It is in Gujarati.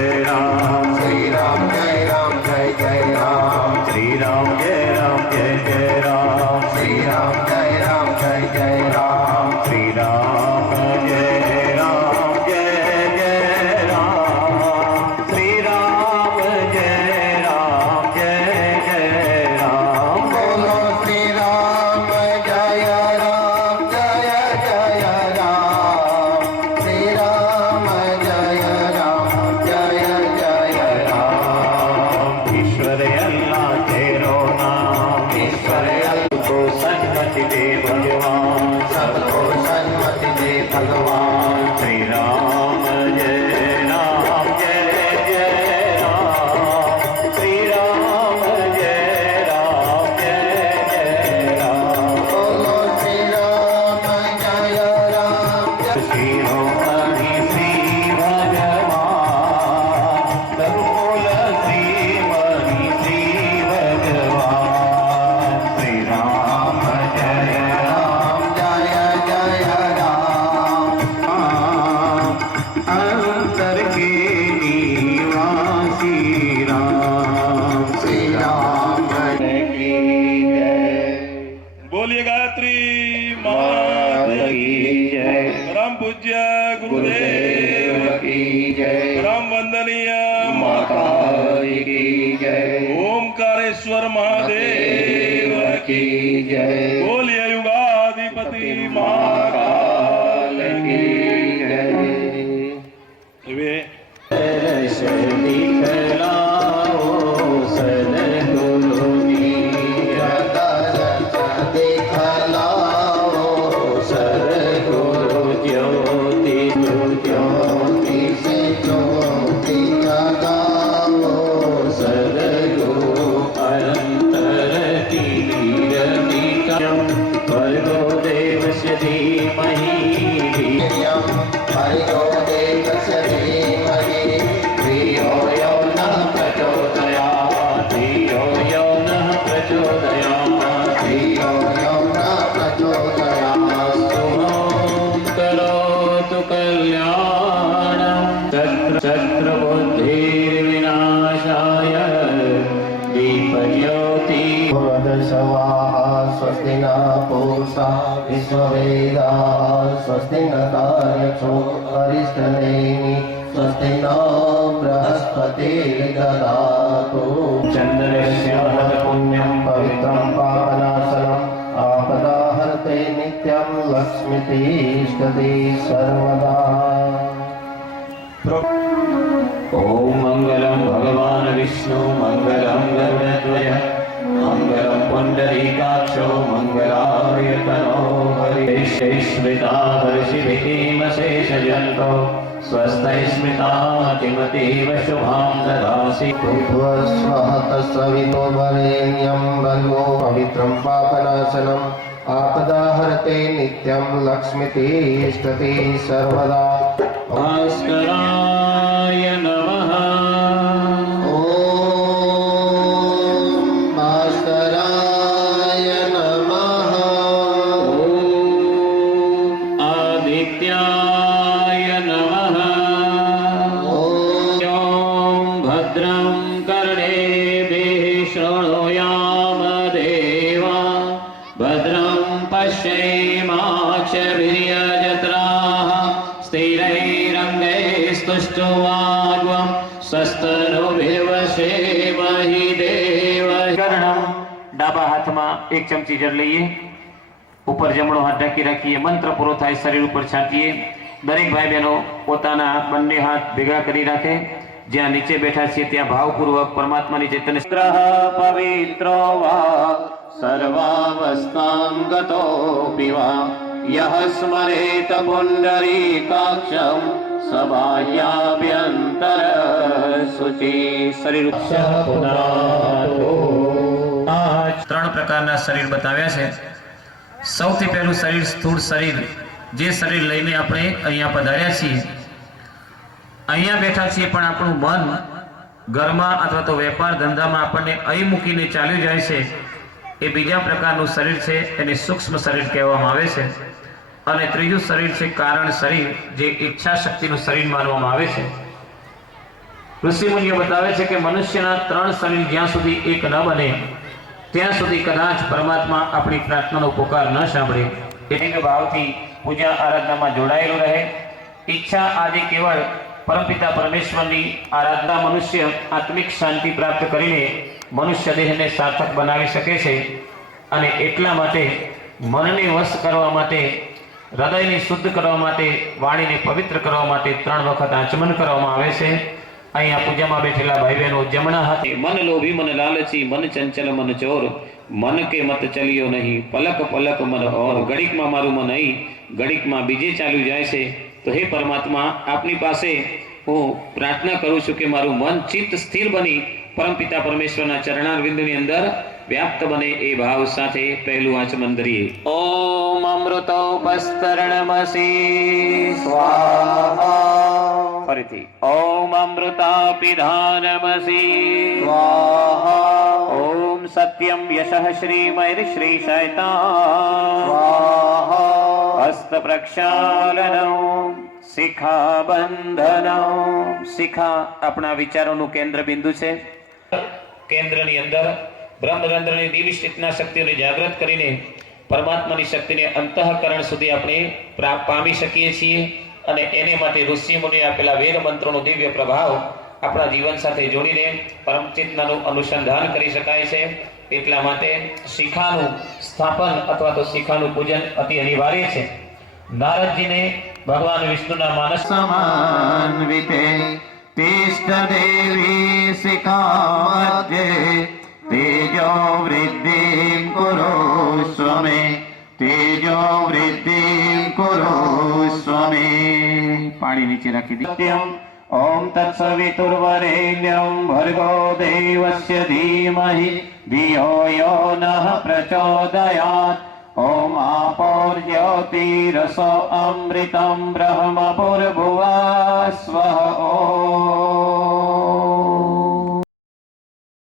जय राम, श्री राम जय राम जय जय राम, श्री राम जय राम जय जय राम, श्री राम जय राम जय जय राम, श्री राम जय राम जय जय राम, श्री राम जय राम जय जय राम। बोलो श्री राम जय राम जय जय राम, श्री राम जय राम जय जय राम। ईश्वर अल्लाह तेरो नाम, ईश्वर को सन्मति दे भगवान, सबको सन्मति दे भगवान। श्री राम जय राम जय जय राम, श्री राम जय राम जय जय राम। बोलो श्री राम जय राम जय। शिरोमणि श्री भगवान, तरुल श्रीमणि श्री भगवान, श्री राम जय राम जय जय राम, अंतर के निवासी राम, श्री राम की जय। बोलिए गायत्री माता की जय, परम पूज्य गुरुदेव की जय, परम वंदनीय माता की जय, ओमकारेश्वर महादेव की जय, बोलिए युगाधिपति महाकाल की जय। वे दर्श दिखलाओ सद्गुरु दर्श दिखलाओ सद्गुरु ज्योति ज्योति से ज्योति जगाओ, सद्गुरु अनंतर तीरमिकं भर्गो देवस्य धीमहि हरियो देवस्य धीमहि धियो यो नः प्रचोदयात्, धियो यो नः प्रचोदयात्। धियो यो नः प्रचोदयात्। ॐ करोतु कल्याणं शत्रुबुद्धिर्विनाशाय दीपज्योति स्वाहा स्वस्ति न पूषा विश्ववेदाः स्वस्ति न कार्यक्षो अरिष्टनेमि स्वस्ति न बृहस्पतिर्ददातु। चन्द्रस्य पुण्यं पवित्रं पावनासनम् आपदाहर्ते नित्यं लक्ष्मीतिष्ठति सर्वदा। ॐ मङ्गलं भगवान् विष्णु मङ्गलं गरुडध्वज मङ्गलं पुण्डरीकाक्षो मङ्गलायतनो हरिश्रीस्मृता हर्षिभिषेषजन्तो स्वस्ति स्मृतातिमतीव शुभां ददासि। स्वः तत्सवितो वरेण्यं भर्गो पवित्रं पापनाशनम् आपदाहर्ते नित्यं लक्ष्मीतिष्ठति सर्वदा। भास्कराय नमः। ॐ भास्कराय नमः। ॐ आदित्याय नमः। ॐ भद्रं कर्णेभिः शृणुयाम देवा भद्रं पश्येमाक्षभिर्यजत्राः स्थिरैरङ्गैस्तुष्टुवाग्वं स्वस्तनुभिर्वशेमहि देवकर्णं। ડાબા હાથમાં એક ચમચી જળ લઈએ, ઉપર જમણો હાથ ઢાંકી રાખીએ, મંત્ર પૂરો થાય શરીર ઉપર છાંટીએ। દરેક ભાઈ બહેનો પોતાના બંને હાથ ભેગા કરી રાખે, જ્યાં નીચે બેઠા છીએ ત્યાં ભાવપૂર્વક પરમાત્માની ચૈતન્ય ગ્રહ પવિત્રો વા સર્વાવસ્થાં ગતોऽપि वा यः स्मरेत पुण्डरीकाक्षं सभायाभ्यन्तर शुचि। शरीर ત્રણ પ્રકારના શરીર બતાવ્યા છે। સૌથી પહેલું શરીર સ્થૂળ શરીર, જે શરીર લઈને આપણે અહીંયા પધાર્યા છીએ, અહીંયા બેઠા છીએ પણ આપણું મન ઘરમાં અથવા તો વેપાર ધંધામાં આપણને અહીં મૂકીને ચાલ્યું જાય છે, એ બીજા પ્રકારનું શરીર છે, એને સૂક્ષ્મ શરીર કહેવામાં આવે છે। અને ત્રીજું શરીર છે કારણ શરીર, જે ઈચ્છા શક્તિનું શરીર માનવામાં આવે છે। ઋષિમુનિઓ બતાવે છે કે મનુષ્યના 3 શરીર જ્યાં સુધી એક ન બને ત્યાં સુધી કદાચ પરમાત્મા આપણી પ્રાર્થનાનો પુકાર ન સાંભળે. એટલે ભાવથી પૂજા આરાધનામાં જોડાયેલું રહે. ઈચ્છા આજે કેવળ પરમપિતા પરમેશ્વરની આરાધના મનુષ્ય આત્મિક શાંતિ પ્રાપ્ત કરીને મનુષ્ય દેહને સાર્થક બનાવી શકે છે. અને એટલા માટે મનને વશ કરવા માટે, હૃદયને શુદ્ધ કરવા માટે, વાણીને પવિત્ર કરવા માટે 3 વખત આચમન કરવામાં આવે છે. અહીંયા પૂજામાં બેઠેલા ભાઈ બહેનો જમણા હાથે મન લોભી મન લાલચી મન ચંચલ મન ચોર મન કે મત ચલિયો નહીં પલક પલક મન ઓર. ઘડીકમાં મારું મન અહીં, ઘડીકમાં બીજે ચાલ્યું જાય છે. તો હે પરમાત્મા, આપની પાસે હું પ્રાર્થના કરું છું કે મારું મન ચિત્ત સ્થિર બની પરમપિતા પરમેશ્વરના ચરણારવિંદની અંદર વ્યાપ્ત બને એ ભાવ સાથે પહેલું આચમન કરીએ. ઓમ અમૃતોપસ્તરણમસી સ્વાહા ફરીથી ઓમ અમૃતાપિધાનમસી સ્વાહા ઓમ સત્યમ યશઃ શ્રીમૈર્શ્રી શૈતા સ્વાહા હસ્ત પ્રક્ષાલનમ શિખાબંધનમ. શિખા આપણા વિચારોનું કેન્દ્ર બિંદુ છે. કેન્દ્રની અંદર બ્રહ્મરંધ્રની દિવ્ય ચેતના શક્તિઓને જાગૃત કરીને પરમાત્માની શક્તિને અંતઃકરણ સુધી આપણે પામી શકીએ છીએ. અને એને માટે ઋષિમુનિએ આપેલા વેદ મંત્રોનો દિવ્ય પ્રભાવ આપણા જીવન સાથે જોડીને પરમ ચેતનાનું અનુસંધાન કરી શકાય છે. એટલા માટે શિખાનું સ્થાપન અથવા તો શિખાનું પૂજન અતિ અનિવાર્ય છે. નારદજીને ભગવાન વિષ્ણુના માનસ समान्विते तिष्ठदेवी शिखामध्ये तेजो वृद्धिं कुरुष्व मे तेजो वृद्धिं कुरुष्व मे. પાણી નીચે રાખી દી. सत्यम् ॐ तत्सवितुर्वरेण्यं भर्गो देवस्य धीमहि धियो यो नः प्रचोदयात्. ॐ आपोर्ज्योतिरसो अमृतं ब्रह्मपुर्भुवः स्वः. ॐ